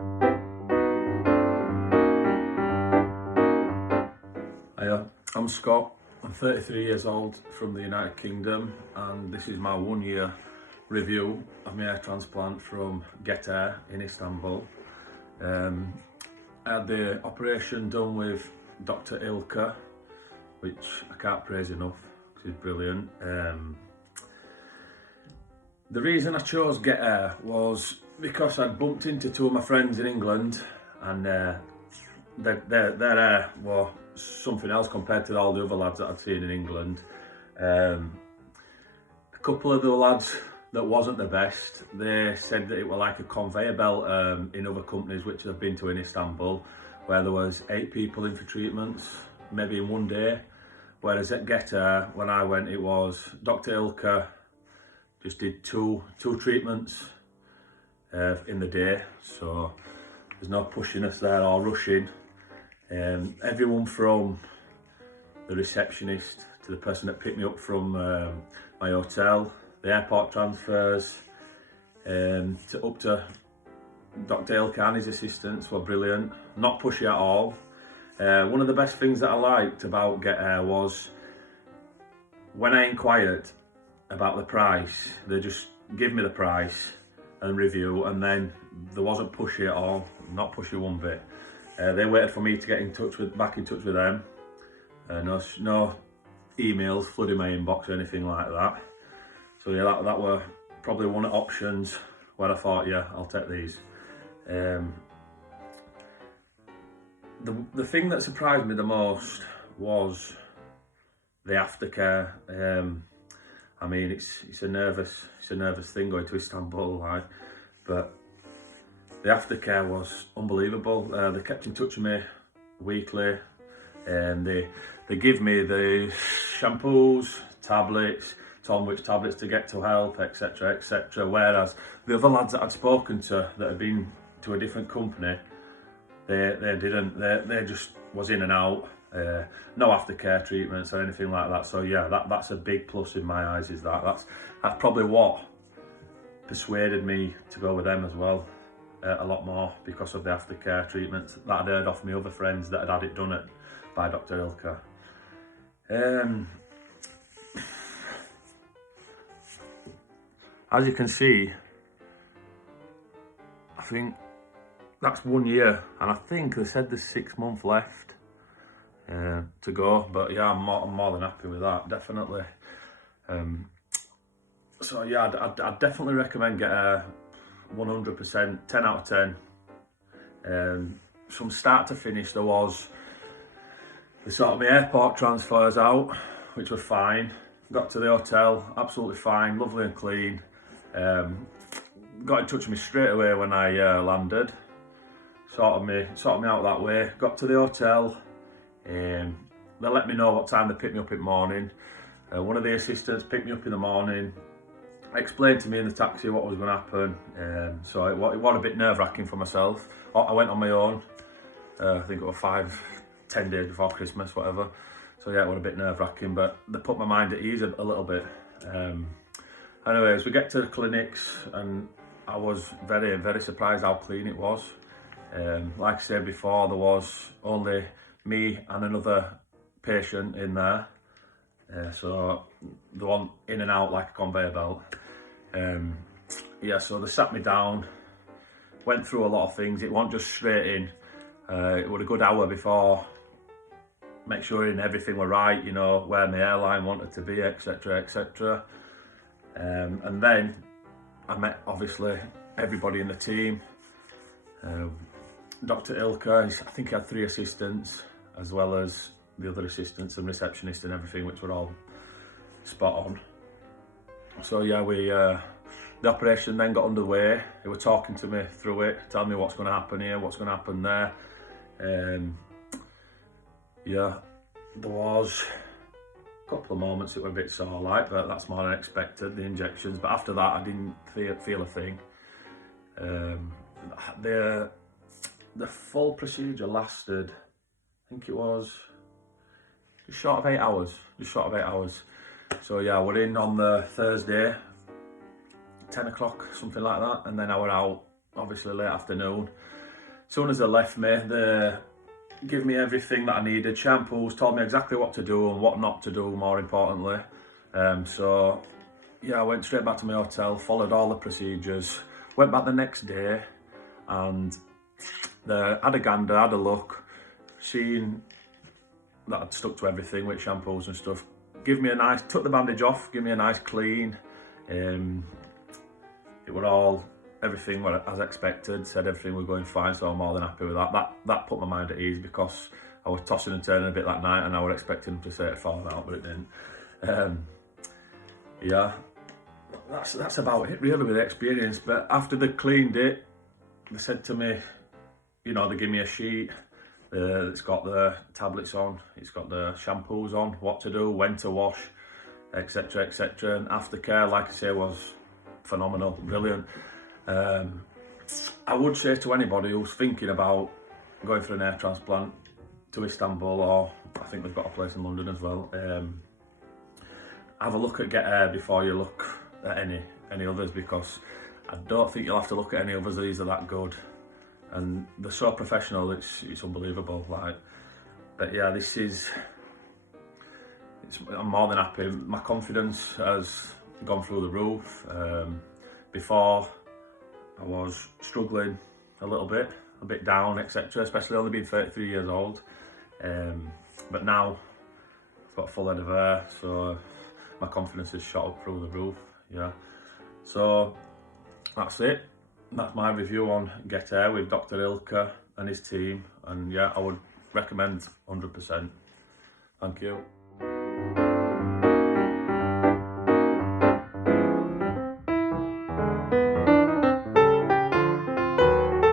Hiya, I'm Scott. I'm 33 years old from the United Kingdom, and this is my 1 year review of my hair transplant from GetHair in Istanbul. I had the operation done with Dr Ilker, which I can't praise enough because he's brilliant. The reason I chose GetHair was because I'd bumped into two of my friends in England, and their hair was something else compared to all the other lads that I'd seen in England. A couple of the lads that wasn't the best, they said that it was like a conveyor belt in other companies which I've been to in Istanbul, where there was 8 people in for treatments, maybe in one day. Whereas at GetHair, when I went, it was Dr Ilker just did two treatments in the day, so there's no pushing us there or rushing. Everyone from the receptionist to the person that picked me up from my hotel, the airport transfers, up to Dr Ilker and his assistants were brilliant, not pushy at all. One of the best things that I liked about GetHair was when I inquired about the price, they just give me the price and review, and then there wasn't pushy at all, not pushy one bit. They waited for me to get back in touch with them. No emails flooding my inbox or anything like that. So yeah, that were probably one of the options where I thought, yeah, I'll take these. The thing that surprised me the most was the aftercare. I mean, it's a nervous thing going to Istanbul, like, but the aftercare was unbelievable. They kept in touch with me weekly, and they give me the shampoos, tablets, told me which tablets to get to help, etc, etc. Whereas the other lads that I'd spoken to that had been to a different company, they didn't. They just was in and out. No aftercare treatments or anything like that. So yeah, that's a big plus in my eyes. That's probably what persuaded me to go with them as well. A lot more because of the aftercare treatments that I'd heard off my other friends that had it done by Dr Ilker. As you can see, I think that's 1 year, and I think they said there's 6 months left to go. But yeah, I'm more than happy with that, definitely. So yeah, I'd definitely recommend GetHair. 100%, 10 out of 10. From start to finish, they sorted my airport transfers out, which were fine. Got to the hotel, absolutely fine, lovely and clean. Got in touch with me straight away when I landed. Sorted me out that way. Got to the hotel. They let me know what time they picked me up in the morning. One of the assistants picked me up in the morning. Explained to me in the taxi what was going to happen, so it was a bit nerve-wracking for myself. I went on my own. I think it was 5-10 days before Christmas, whatever. So yeah, it was a bit nerve-wracking, but they put my mind at ease a little bit. Anyways, we get to the clinics, and I was very, very surprised how clean it was. Like I said before, there was only me and another patient in there. So the one in and out like a conveyor belt. Yeah, so they sat me down, went through a lot of things. It wasn't just straight in. It was a good hour before, make sure everything were right, you know, where my hairline wanted to be, etc, etc. And then I met obviously everybody in the team. Dr Ilker, I think he had 3 assistants, as well as the other assistants and receptionists and everything, which were all spot on. So yeah, the operation then got underway. They were talking to me through it, telling me what's going to happen here, what's going to happen there. Yeah, there was a couple of moments that were a bit sore like, but that's more than expected, the injections. But after that, I didn't feel a thing. The full procedure lasted, I think it was just short of 8 hours. So yeah, we're in on the Thursday, 10 o'clock, something like that, and then I were out obviously late afternoon. soon as they left me, they gave me everything that I needed, shampoos, told me exactly what to do and what not to do, more importantly. So yeah, I went straight back to my hotel, followed all the procedures, went back the next day and had a gander, had a look, seen that I'd stuck to everything with shampoos and stuff. Took the bandage off, give me a nice clean. It were all, everything were as expected, said everything was going fine, so I'm more than happy with that. That put my mind at ease, because I was tossing and turning a bit that night and I was expecting them to say it falling out, but it didn't. Yeah, that's about it really with the experience. But after they cleaned it, they said to me, you know, they give me a sheet, it's got the tablets on, it's got the shampoos on, what to do, when to wash, etc, etc. And aftercare, like I say, was phenomenal, brilliant. I would say to anybody who's thinking about going for an hair transplant to Istanbul, or I think they've got a place in London as well, have a look at GetHair before you look at any others, because I don't think you'll have to look at any others. These are that good and they're so professional, it's unbelievable. Like, but yeah, I'm more than happy. My confidence has gone through the roof. Before I was struggling a little bit, a bit down, etc, especially only being 33 years old. But now I've got a full head of hair, so my confidence has shot up through the roof. Yeah, so that's it. That's my review on GetHair with Dr Ilker and his team, and yeah, I would recommend 100%. Thank you.